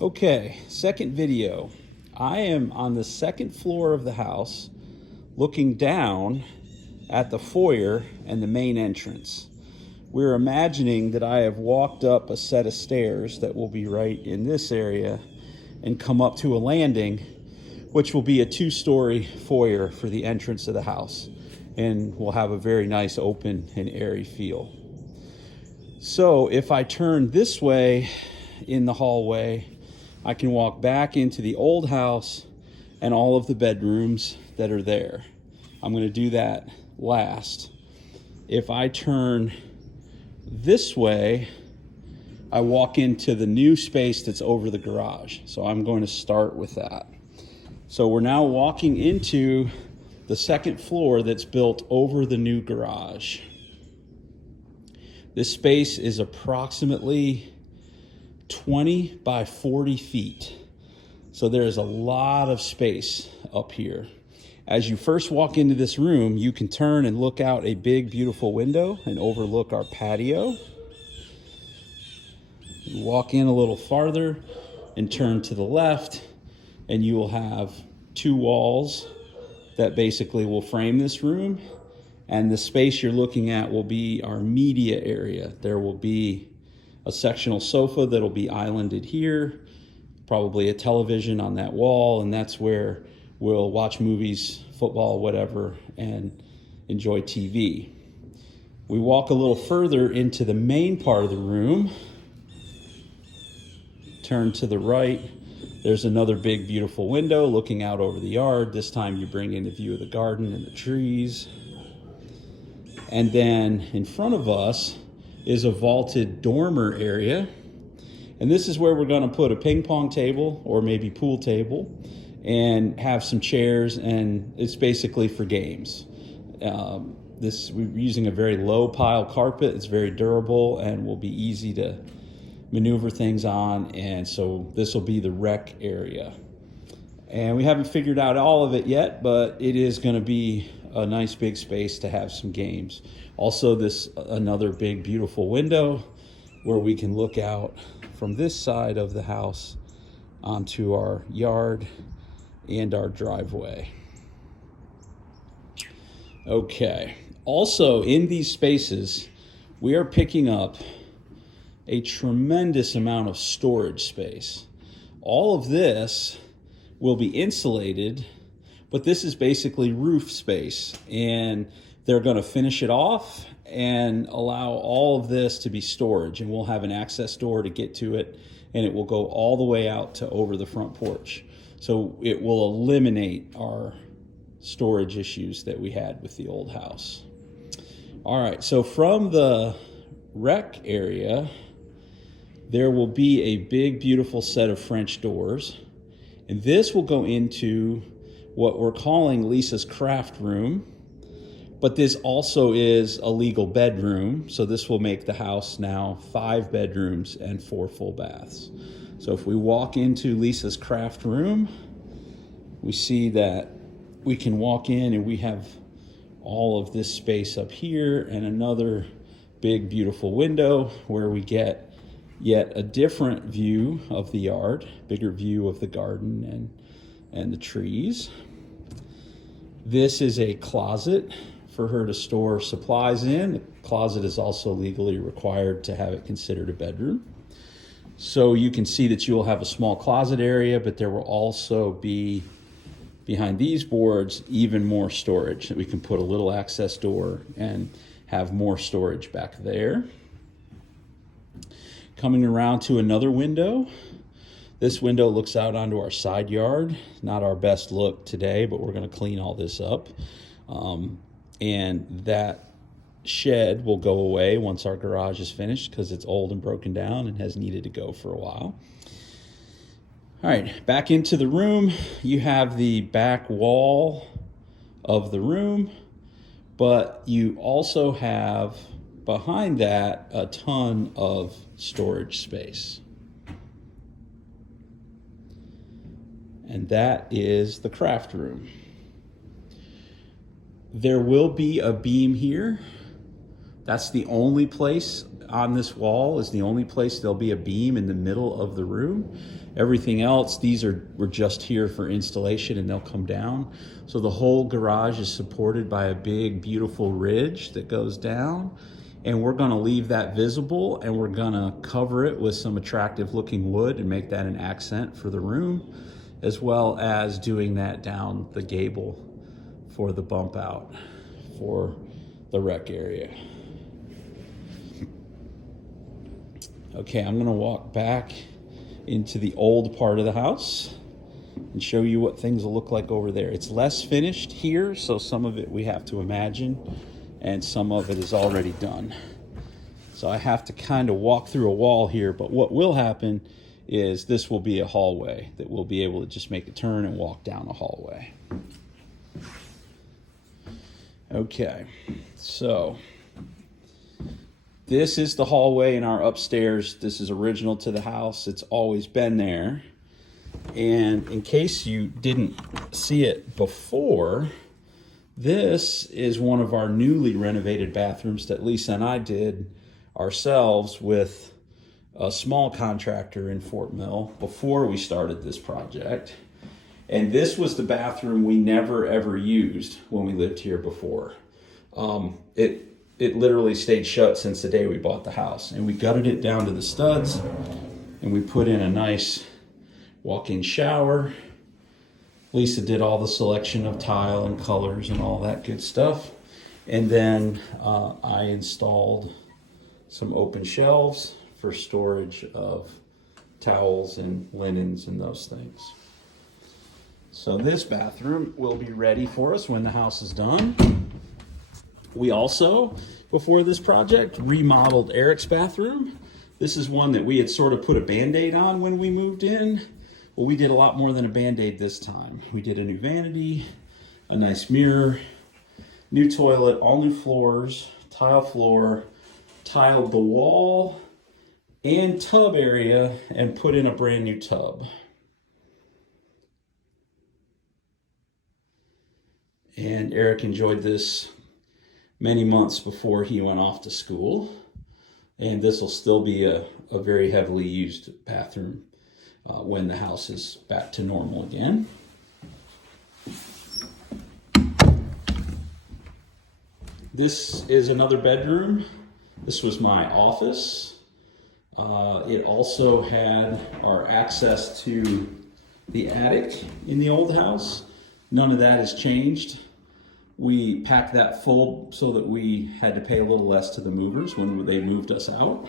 Okay, second video. I am on the second floor of the house looking down at the foyer and the main entrance. We're imagining that I have walked up a set of stairs that will be right in this area and come up to a landing, which will be a two-story foyer for the entrance of the house, and will have a very nice open and airy feel. So if I turn this way in the hallway, I can walk back into the old house and all of the bedrooms that are there. I'm going to do that last. If I turn this way, I walk into the new space that's over the garage. So I'm going to start with that. So we're now walking into the second floor that's built over the new garage. This space is approximately 20 by 40 feet. So there is a lot of space up here. As you first walk into this room, you can turn and look out a big, beautiful window and overlook our patio. You walk in a little farther and turn to the left, and you will have two walls that basically will frame this room. And the space you're looking at will be our media area. There will be a sectional sofa that'll be islanded here, probably a television on that wall, and that's where we'll watch movies, football, whatever, and enjoy TV. We walk a little further into the main part of the room, turn to the right. There's another big, beautiful window looking out over the yard. This time you bring in a view of the garden and the trees. And then in front of us is a vaulted dormer area. And this is where we're going to put a ping pong table or maybe pool table and have some chairs, and it's basically for games. We're using a very low pile carpet. It's very durable and will be easy to maneuver things on, and so this will be the rec area. And we haven't figured out all of it yet, but it is going to be a nice big space to have some games. Also, this another big beautiful window where we can look out from this side of the house onto our yard and our driveway. Okay, also in these spaces, we are picking up a tremendous amount of storage space. All of this will be insulated, but this is basically roof space, and they're going to finish it off and allow all of this to be storage, and we'll have an access door to get to it, and it will go all the way out to over the front porch. So it will eliminate our storage issues that we had with the old house. All right, so from the rec area, there will be a big, beautiful set of French doors, and this will go into what we're calling Lisa's craft room, but this also is a legal bedroom, so this will make the house now 5 bedrooms and 4 full baths. So if we walk into Lisa's craft room, we see that we can walk in and we have all of this space up here and another big, beautiful window where we get yet a different view of the yard, bigger view of the garden and the trees. This is a closet for her to store supplies in. The closet is also legally required to have it considered a bedroom. So you can see that you will have a small closet area, but there will also be, behind these boards, even more storage that we can put a little access door and have more storage back there. Coming around to another window. This window looks out onto our side yard. Not our best look today, but we're going to clean all this up. And that shed will go away once our garage is finished because it's old and broken down and has needed to go for a while. All right, back into the room. You have the back wall of the room, but you also have behind that a ton of storage space. And that is the craft room. There will be a beam here That's the only place on this wall, is the only place there'll be a beam in the middle of the room. Everything else, we're just here for installation and they'll come down. So the whole garage is supported by a big, beautiful ridge that goes down. And we're gonna leave that visible, and we're gonna cover it with some attractive looking wood and make that an accent for the room, as well as doing that down the gable for the bump out for the rec area. Okay, I'm gonna walk back into the old part of the house and show you what things will look like over there. It's less finished here, so some of it we have to imagine, and some of it is already done. So I have to kind of walk through a wall here, but what will happen is this will be a hallway that we'll be able to just make a turn and walk down a hallway. Okay, so this is the hallway in our upstairs. This is original to the house. It's always been there. And in case you didn't see it before, this is one of our newly renovated bathrooms that Lisa and I did ourselves with a small contractor in Fort Mill before we started this project. And this was the bathroom we never ever used when we lived here before. It literally stayed shut since the day we bought the house, and we gutted it down to the studs, and we put in a nice walk-in shower. Lisa did all the selection of tile and colors and all that good stuff. And then I installed some open shelves for storage of towels and linens and those things. So this bathroom will be ready for us when the house is done. We also, before this project, remodeled Eric's bathroom. This is one that we had sort of put a Band-Aid on when we moved in. Well, we did a lot more than a Band-Aid this time. We did a new vanity, a nice mirror, new toilet, all new floors, tile floor, tiled the wall and tub area, and put in a brand new tub. And Eric enjoyed this many months before he went off to school. And this will still be a very heavily used bathroom when the house is back to normal again. This is another bedroom. This was my office. It also had our access to the attic in the old house. None of that has changed. We packed that full so that we had to pay a little less to the movers when they moved us out.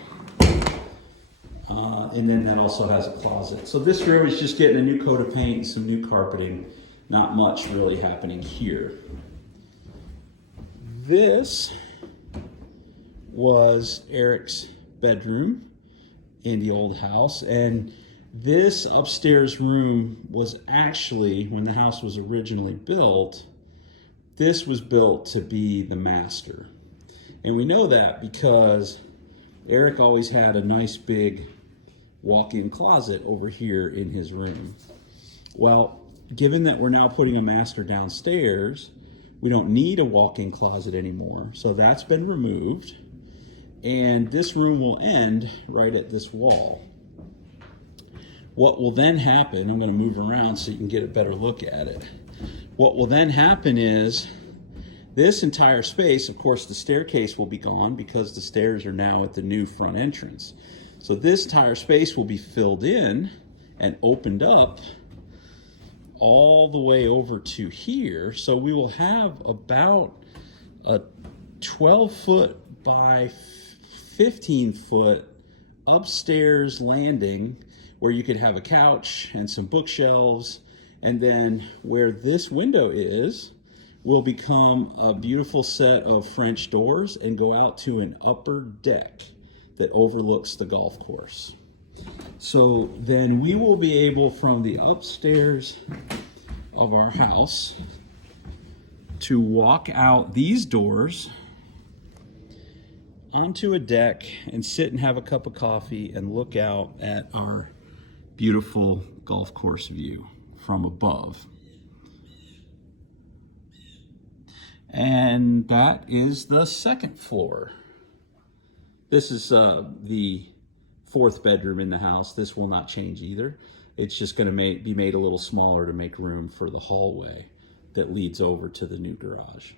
And then that also has a closet. So this room is just getting a new coat of paint and some new carpeting. Not much really happening here. This was Eric's bedroom in the old house, and this upstairs room was actually, when the house was originally built, this was built to be the master. And we know that because Eric always had a nice big walk-in closet over here in his room. Well, given that we're now putting a master downstairs, we don't need a walk-in closet anymore. So that's been removed. And this room will end right at this wall. What will then happen, I'm going to move around so you can get a better look at it. What will then happen is this entire space, of course, the staircase will be gone because the stairs are now at the new front entrance. So this entire space will be filled in and opened up all the way over to here. So we will have about a 12-foot by 15-foot upstairs landing where you could have a couch and some bookshelves. And then where this window is will become a beautiful set of French doors and go out to an upper deck that overlooks the golf course. So then we will be able, from the upstairs of our house, to walk out these doors onto a deck and sit and have a cup of coffee and look out at our beautiful golf course view from above. And that is the second floor. This is the fourth bedroom in the house. This will not change either. It's just going to be made a little smaller to make room for the hallway that leads over to the new garage.